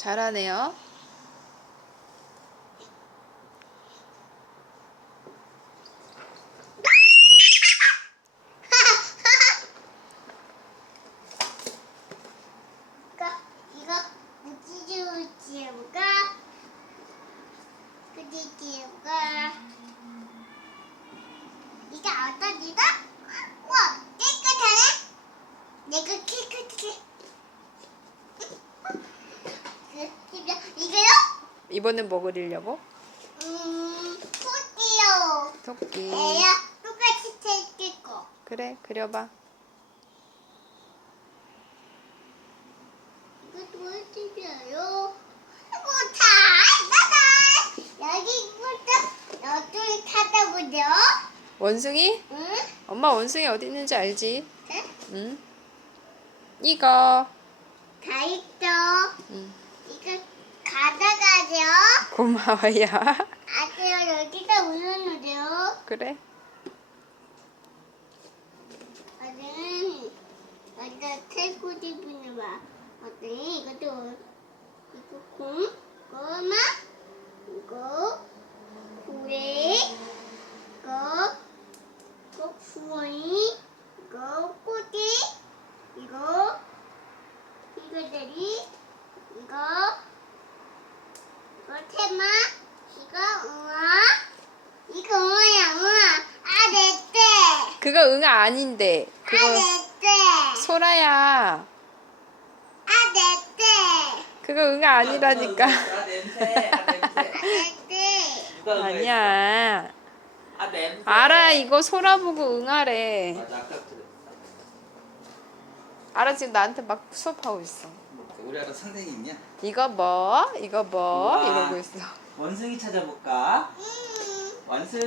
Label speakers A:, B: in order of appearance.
A: 잘하네요.
B: 이거 무지개우지 해볼까? 무지개 해볼까? 이거 어떤 이거? 우와, 깨끗하네? 내가 깨끗해. 이거요?
A: 이번엔 뭐 그리려고?
B: 토끼요.
A: 토끼.
B: 애야, 똑같이 생길 거.
A: 그래, 그려봐.
B: 이거 도와주세요. 이거 다 나가. 여기부터 여기 찾아보죠.
A: 원숭이?
B: 응?
A: 엄마 원숭이 어디 있는지 알지?
B: 네?
A: 응? 이거.
B: 다 있죠.
A: 응.
B: 이거 가져가죠.
A: 고마워요.
B: 아세요, 여기다 올려놓으세요.
A: 그래.
B: 어른, 여기다 태고 싶은 봐. 어른, 이것도, 이거 공, 꼬마, 이거, 고래, 이거 부엉이, 이거 꼬지, 이거 다리, 이거 테마, 이거 응아, 이거 응아야 응아. 아, 냈대.
A: 그거 응아 아닌데.
B: 아,
A: 그거
B: 냈대.
A: 소라야.
B: 아, 냈대.
A: 그거 응아 아니라니까.
C: 아 냄새. 아 냄새.
B: 냈대.
C: 누가 응했어?
A: 아니야.
C: 아 냄새.
A: 알아, 이거 소라 보고 응아래.
C: 맞아 아까부터 그랬어.
A: 알아, 지금 나한테 막 수업하고 있어.
C: 우리 아들 상생이 있냐?
A: 이거 뭐? 이거 뭐?
C: 우와.
A: 이러고 있어.
C: 원숭이 찾아볼까? 원숭이.